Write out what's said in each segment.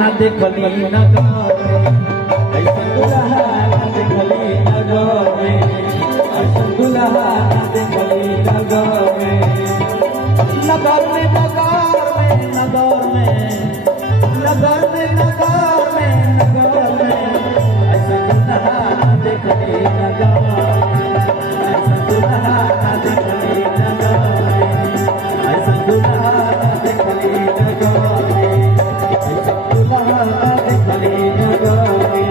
ना देखली न गावे ऐसा दुल्हा ना देखली न गावे ऐसा दुल्हा ना देखली न गावे नगर में नगर में नगर में नगर में नगर में नगर में ऐसा दुल्हा ना देखली न गावे ऐसा दुल्हा ना देखली न गावे ऐसा दुल्हा ना देखली न गावे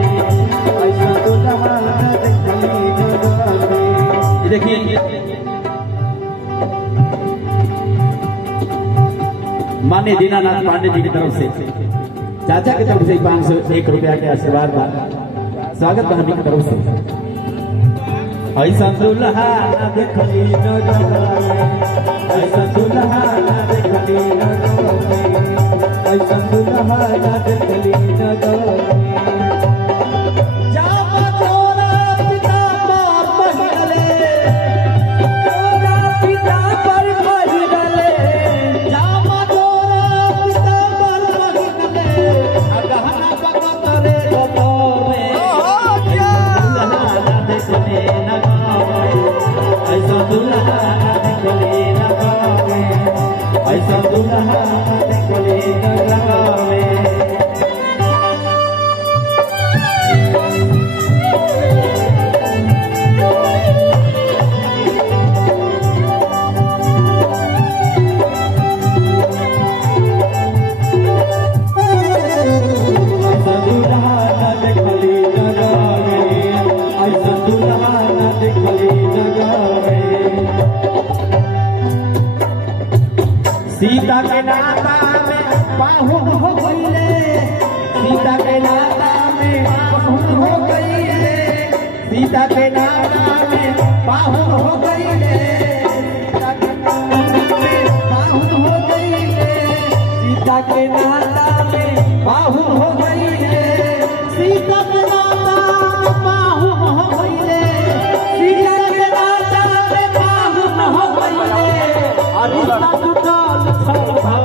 देखिए माननीय दीनानाथ पांडे जी की तरफ से चाचा की तरफ से 501 रुपया के आशीर्वाद का स्वागत बहनी की तरफ से ऐसा दुल्हा ना देखली न गावे ऐसा दुल्हा ना देखली न गावे ऐसा दुल्हा ना देखली न गावे ऐसा दुल्हा ना देखली न गावे ऐसा दुल्हा ना देखली न गावे सीता के नाता में पाहुन हो गईले सीता के नाता में पाहुन हो गईले सीता के नाता में पाहुन हो गईले सीता के नाता में पाहुन हो गईले सीता के नाता में पाहुन हो गईले सीता के नाता में पाहुन हो गईले सीता के नाता में पाहुन हो गईले रिश्ता टूटल क्षण भर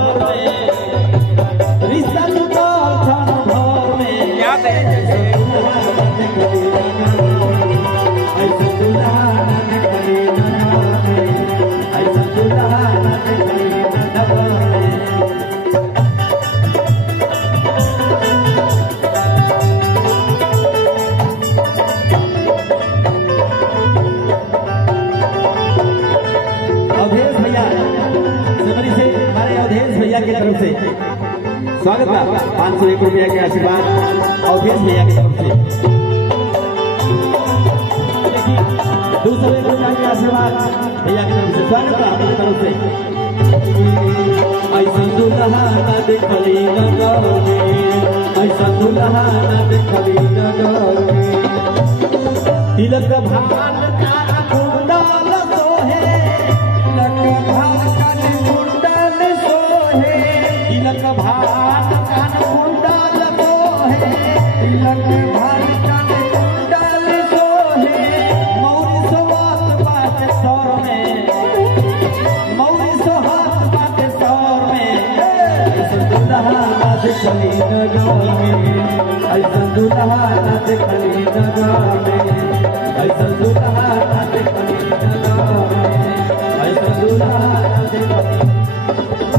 में याद है ऐसा दुल्हा ना देखली न गावे ऐसा दुल्हा ना देखली न गावे अवधेश भैया सिमरी से हमारे अवधेश भैया की तरफ से स्वागत था 501 रुपया के आशीर्वाद अवधेश भैया की तरफ से दूसरे रुपया के आशीर्वाद भैया की तरफ से स्वागत था हमारी तरफ से ऐसा दुल्हा ना देखली न गावे ऐसा दुल्हा ना देखली न गावे तिलक भान का कुंडल सोहे तिलक भान का कुंडल सोहे तिलक भान का कुंडल सोहे तिलक भान का कुंडल सोहे मौरी सोहात बात सौर में मौरी सोहात बात सौर में ऐसा दुल्हा ना देखली न गावे ऐसा दुल्हा ना देखली न गावे ऐसा दुल्हा ना देखली न गावे ऐसा दुल्हा ना देखली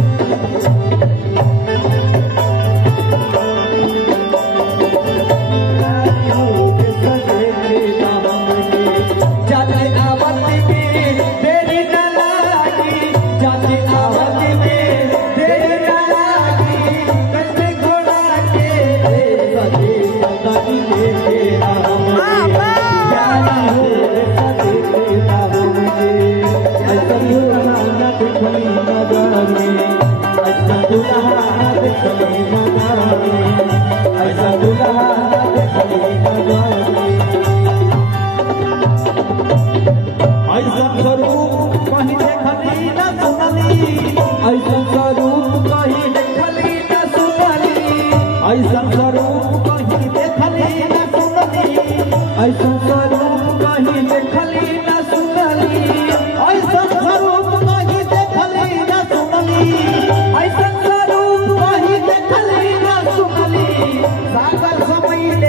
ऐसा स्वरूप कहीं देखली न सुनली ऐसा स्वरूप कहीं देखली न सुनली ऐसा स्वरूप कहीं देखली न सुनली ऐसा स्वरूप कहीं देखली न सुनली सागर समैले